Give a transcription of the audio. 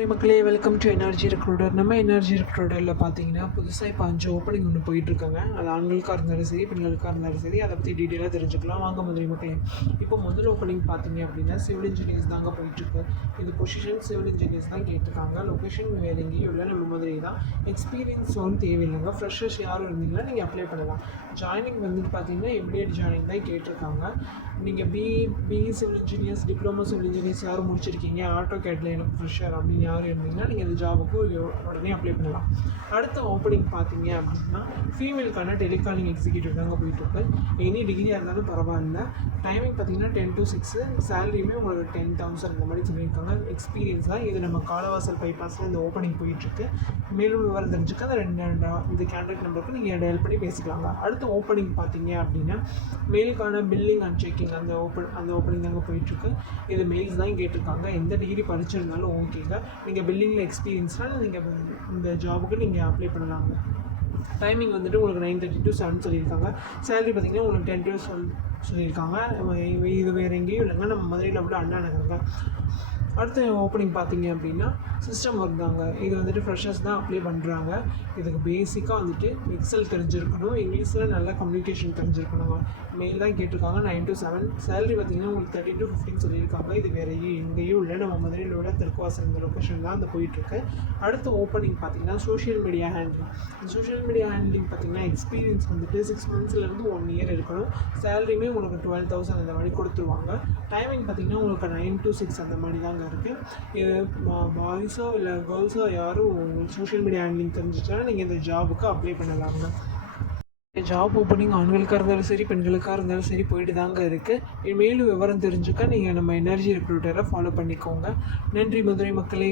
மக்களே welcome to energy recruiter. நம்ம energy ரெக்ரூட்டரில் பார்த்தீங்கன்னா புதுசாக இப்போ 5 ஓப்பனிங் ஒன்று போயிட்டுருக்காங்க. அது ஆண்களுக்காக இருந்தாலும் சரி பெண்களுக்காக இருந்தாலும் சரி அதை பற்றி டீட்டெயிலாக தெரிஞ்சுக்கலாம். வாங்க மதுரை மக்களே. இப்போ முதல் ஓப்பனிங் பார்த்தீங்க அப்படின்னா சிவில் இன்ஜினியர்ஸ் தாங்க போயிட்டுருக்கு. இது பொசிஷன் சிவில் இன்ஜினியர்ஸ் தான் கேட்டிருக்காங்க. லொக்கேஷன் வேறு எங்கேயும் இல்லை, நம்ம மதுரை தான். எக்ஸ்பீரியன்ஸ் ஒன்றும் தேவையில்லைங்க. ஃப்ரெஷர்ஸ் யாரும் இருந்தீங்கன்னா நீங்கள் அப்ளை பண்ணலாம். ஜாயினிங் வந்துட்டு பார்த்தீங்கன்னா இமிடியேட் ஜாயினிங் தான் கேட்டிருக்காங்க. நீங்கள் BE civil engineers, diploma civil engineers யாரும் முடிச்சிருக்கீங்க, ஆட்டோ கேட்டில் எனக்கு ஃப்ரெஷர் அப்படின்னு யாரும் இருந்தீங்கன்னா நீங்கள் இந்த ஜாபுக்கு உடனே அப்ளை பண்ணலாம். அடுத்த ஓப்பனிங் பார்த்தீங்க அப்படின்னா ஃபீமேலுக்கான டெலிகாலிங் எக்ஸிக்யூட்டிவ் தாங்க போயிட்டுருக்கு. எனி டிகிரியாக இருந்தாலும் பரவாயில்ல. டைமிங் பார்த்தீங்கன்னா 10 to 6. சேலரியுமே உங்களுக்கு 10,000 இந்த மாதிரி சொல்லியிருக்காங்க. எக்ஸ்பீரியன்ஸ் தான். இது நம்ம காலவாசல் பைபாஸில் இந்த ஓப்பனிங் போயிட்டுருக்கு. மேலும் விவரம் தெரிஞ்சுக்க அந்த இந்த கேண்டிடேட் நம்பருக்கு நீங்கள் டயல் பண்ணி பேசிக்கலாங்க. அடுத்த ஓப்பனிங் பார்த்தீங்க அப்படின்னா மெயிலுக்கான பில்லிங் அண்ட் செக்கிங் அந்த ஓப்பனிங் தாங்க போயிட்டுருக்கு. இது மெயில்ஸ் தான் கேட்டிருக்காங்க. எந்த டிகிரி படிச்சிருந்தாலும் ஓகேங்க. நீங்கள் பில்லிங்கில் எக்ஸ்பீரியன்ஸ்னால் நீங்கள் இந்த ஜாபுக்கு நீங்கள் அப்ளை பண்ணலாங்க. டைமிங் வந்துட்டு உங்களுக்கு 9:30 to 7 சொல்லியிருக்காங்க. சேலரி பார்த்தீங்கன்னா உங்களுக்கு 10 to 12 சொல்லியிருக்காங்க. இது வேறு எங்கேயும் இல்லைங்க, நம்ம மதுரையில் விட அண்ணா நகருங்க. அடுத்த ஓப்பனிங் பார்த்தீங்க அப்படின்னா சிஸ்டம் ஒர்க் தாங்க. இது வந்துட்டு ஃப்ரெஷர்ஸ் தான் அப்ளை பண்ணுறாங்க. இதுக்கு பேசிக்காக வந்துட்டு எக்ஸல் தெரிஞ்சிருக்கணும், இங்கிலீஷில் நல்ல கம்யூனிகேஷன் தெரிஞ்சிருக்கணுங்க. மெயில் தான் கேட்டிருக்காங்க. 9 to 7. சேலரி பார்த்தீங்கன்னா உங்களுக்கு 13 to 15 சொல்லியிருக்காங்க. இது வேறு எங்கேயும் இல்லை, நம்ம மதுரையில் விட திருக்குவாசல் இந்த லொக்கேஷன் தான் அந்த போயிட்டுருக்கு. அடுத்த ஓப்பனிங் பார்த்தீங்கன்னா social media handling. Social media handling பார்த்தீங்கன்னா எக்ஸ்பீரியன்ஸ் வந்துட்டு 6 monthsலேருந்து 1 year இருக்கணும். சேலரியுமே உங்களுக்கு 12,000 அந்த மாதிரி கொடுத்துருவாங்க. டைமிங் பார்த்தீங்கன்னா உங்களுக்கு 9 to 6 அந்த மாதிரி தாங்க இருக்குது. இது பாய்ஸோ இல்லை கேர்ள்ஸோ யாரும் சோஷியல் மீடியா ஹேண்ட்லிங் தெரிஞ்சிச்சுன்னா நீங்கள் இந்த ஜாபுக்கு அப்ளை பண்ணலாங்க. ஜாப் ஓப்பனிங் ஆண்களுக்காக இருந்தாலும் சரி பெண்களுக்காக இருந்தாலும் சரி போயிட்டு தாங்க இருக்குது. மேலும் விவரம் தெரிஞ்சுக்க நீங்கள் நம்ம எனர்ஜி ரெக்ரூட்டரை ஃபாலோ பண்ணிக்கோங்க. நன்றி மதுரை மக்களே.